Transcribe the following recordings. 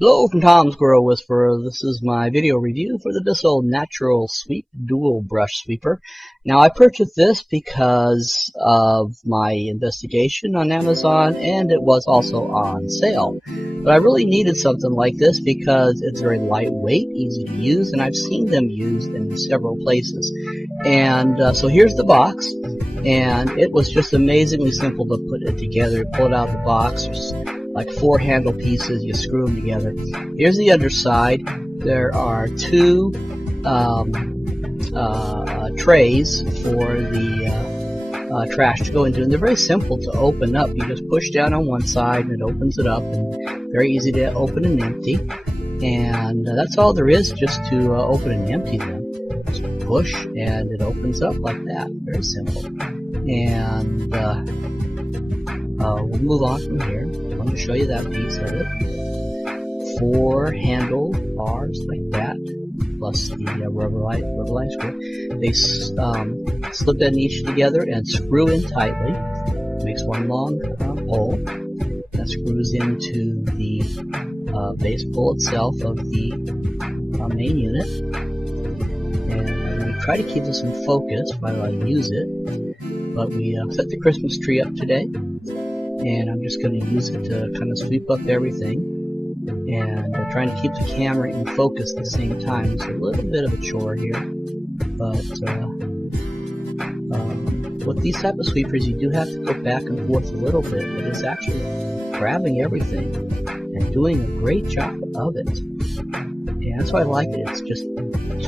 Hello from Tom's Grow Whisperer. This is my video review for the BISSELL Natural Sweep Dual Brush Sweeper. Now I purchased this because of my investigation on Amazon, and it was also on sale. But I really needed something like this because it's very lightweight, easy to use, and I've seen them used in several places. And so here's the box, and it was just amazingly simple to put it together. Pull it out of the box. There's like 4 handle pieces, you screw them together. Here's the underside. There are 2 trays for the trash to go into, and they're very simple to open up. You just push down on one side and it opens it up, and very easy to open and empty. And that's all there is, just to open and empty them. Just push and it opens up like that. Very simple. And we'll move on from here. I'm going to show you that piece of it. 4 handle bars like that, plus the rubberized screw. They slip in each together and screw in tightly. Makes one long pole that screws into the base pole itself of the main unit. And we try to keep this in focus while I use it. But we set the Christmas tree up today. And I'm just going to use it to kind of sweep up everything, and trying to keep the camera in focus at the same time. It's a little bit of a chore here, but with these type of sweepers you do have to go back and forth a little bit, but it's actually grabbing everything and doing a great job of it. And that's why I like it. It's just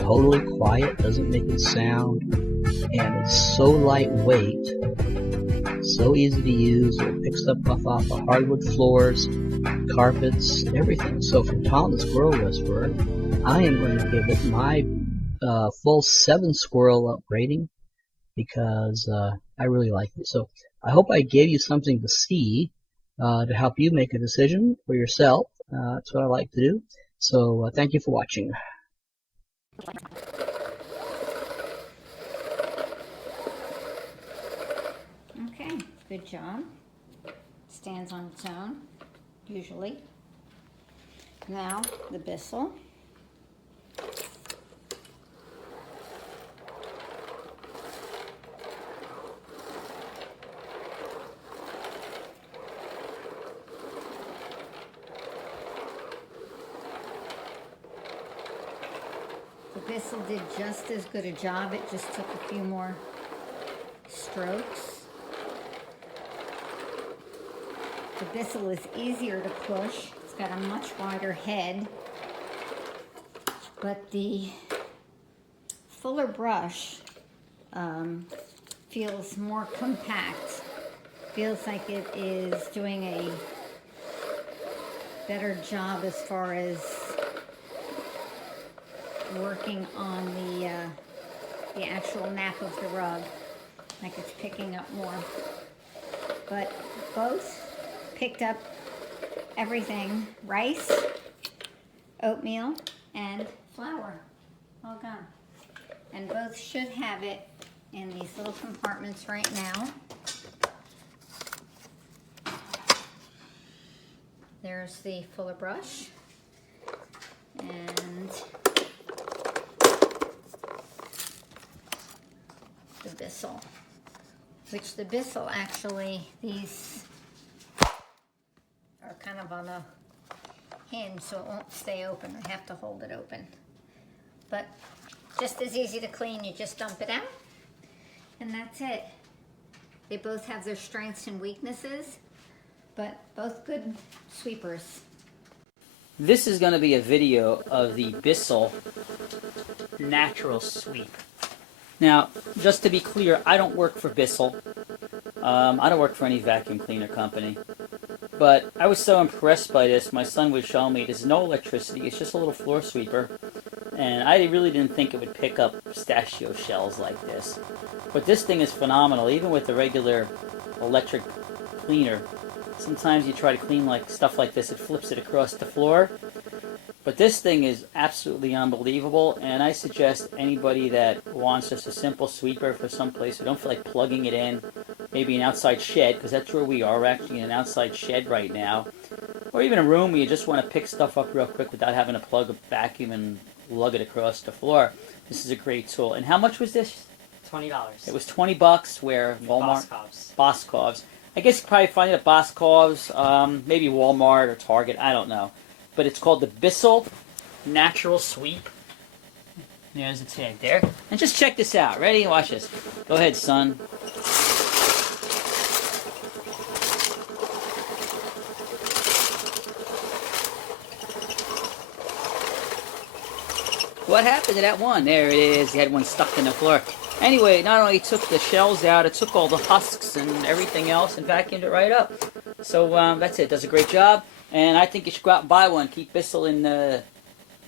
totally quiet, doesn't make a sound, and it's so lightweight. So easy to use. It picks up off the hardwood floors, carpets, everything. So from Tom the Squirrel Whisperer, I am going to give it my full 7 squirrel up rating because I really like it. So I hope I gave you something to see to help you make a decision for yourself. That's what I like to do. So thank you for watching. Okay, good job. Stands on its own, usually. Now, the BISSELL. The BISSELL did just as good a job. It just took a few more strokes. The BISSELL is easier to push. It's got a much wider head, but the fuller brush feels more compact. Feels like it is doing a better job as far as working on the actual nap of the rug. Like it's picking up more. But both picked up everything: rice, oatmeal, and flour. All gone. And both should have it in these little compartments right now. There's the fuller brush. And the BISSELL. Which the BISSELL actually, these are kind of on a hinge, so it won't stay open. I have to hold it open. But just as easy to clean, you just dump it out, and that's it. They both have their strengths and weaknesses, but both good sweepers. This is going to be a video of the BISSELL Natural Sweep. Now, just to be clear, I don't work for BISSELL. I don't work for any vacuum cleaner company. But I was so impressed by this, my son was showing me there's no electricity, it's just a little floor sweeper. And I really didn't think it would pick up pistachio shells like this. But this thing is phenomenal, even with the regular electric cleaner. Sometimes you try to clean like stuff like this, it flips it across the floor. But this thing is absolutely unbelievable, and I suggest anybody that wants just a simple sweeper for someplace who don't feel like plugging it in, maybe an outside shed, because that's where we are. We're actually in an outside shed right now. or even a room where you just want to pick stuff up real quick without having to plug a vacuum and lug it across the floor, this is a great tool. And how much was this? $20. It was $20 where Walmart. Boscov's. Boscov's. I guess you can probably find it at Boscov's, maybe Walmart or Target, I don't know. But it's called the BISSELL Natural Sweep. There's the tag there. And just check this out. Ready? Watch this. Go ahead, son. What happened to that one? There it is. You had one stuck in the floor. Anyway, not only took the shells out, it took all the husks and everything else and vacuumed it right up. So that's it. Does a great job. And I think you should go out and buy one. Keep BISSELL in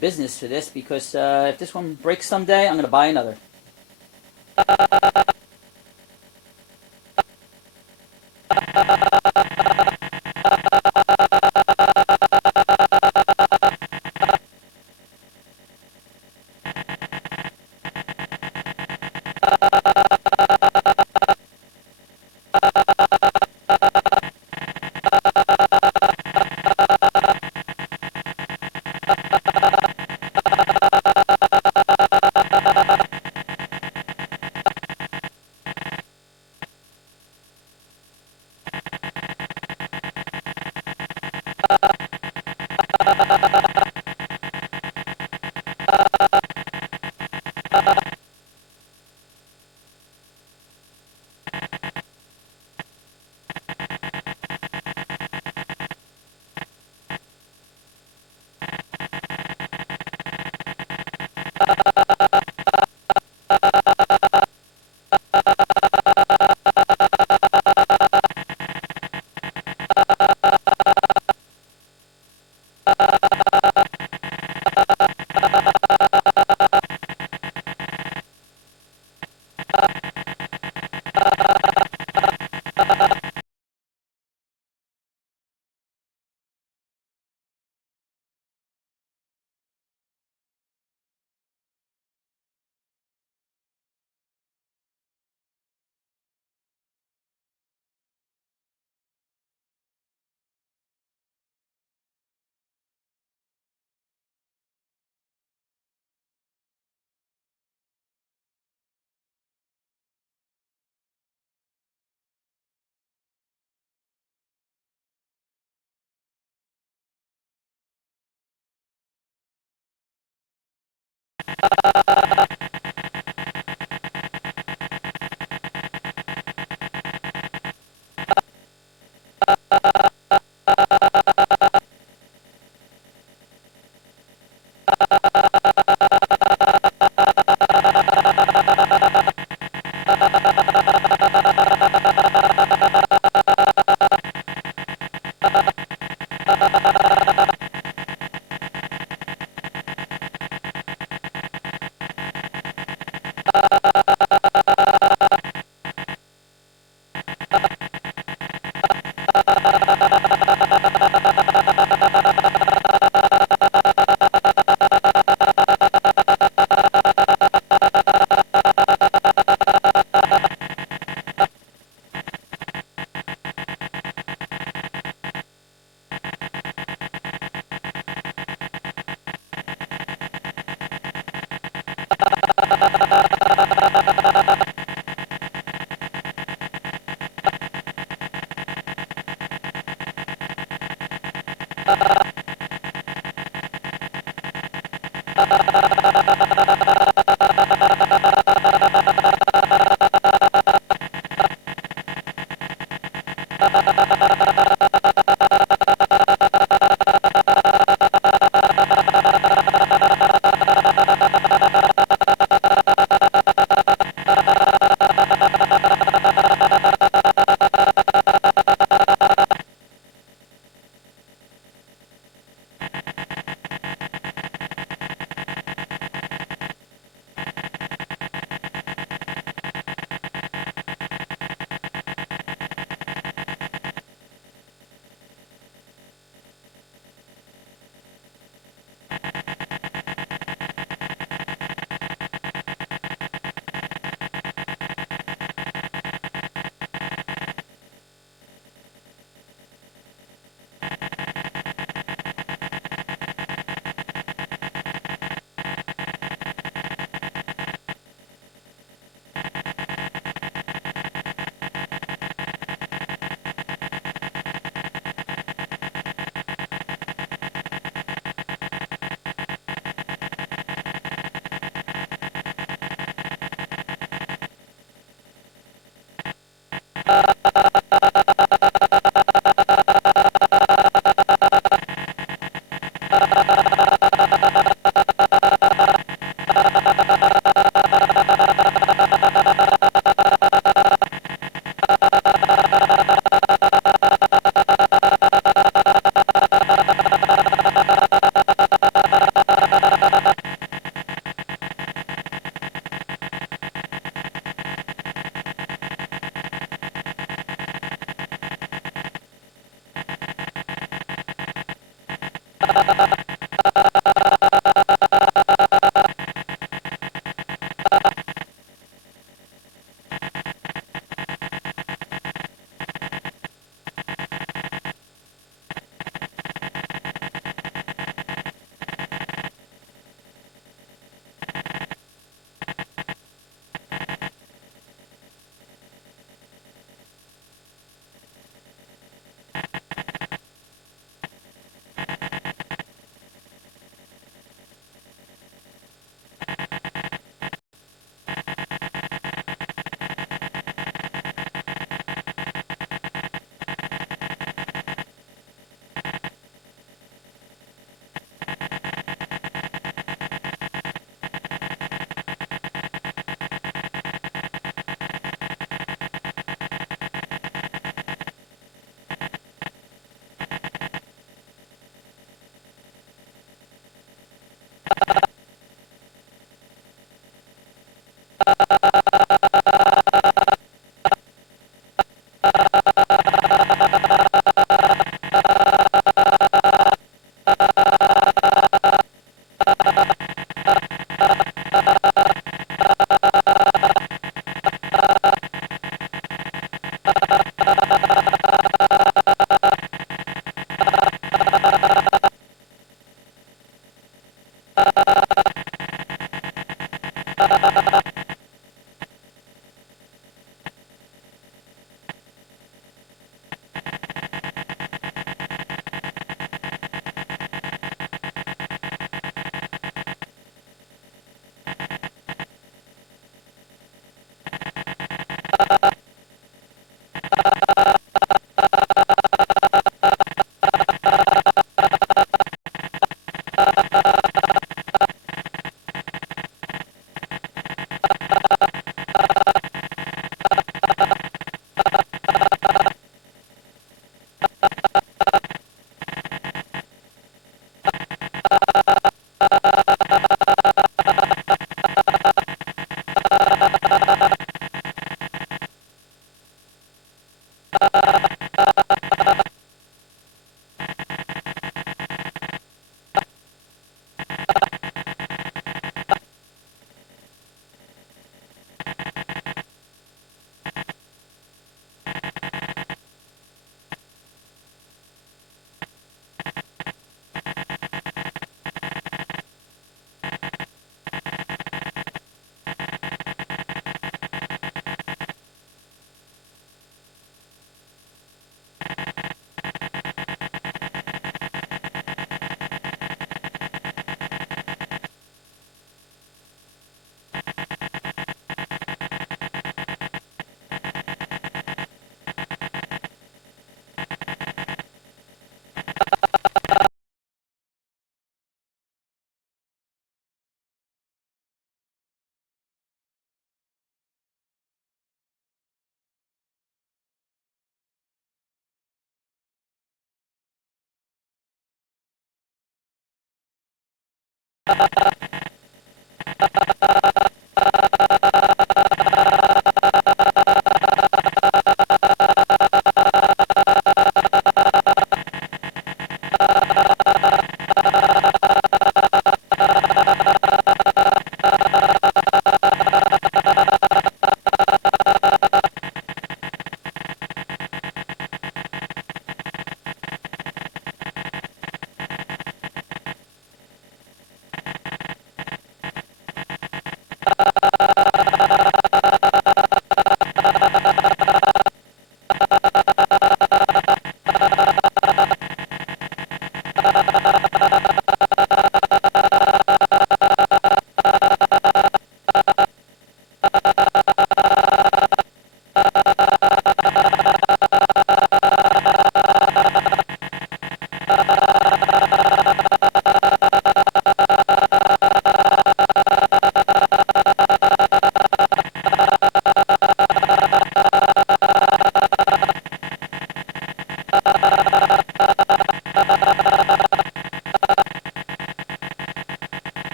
business for this, because if this one breaks someday, I'm going to buy another.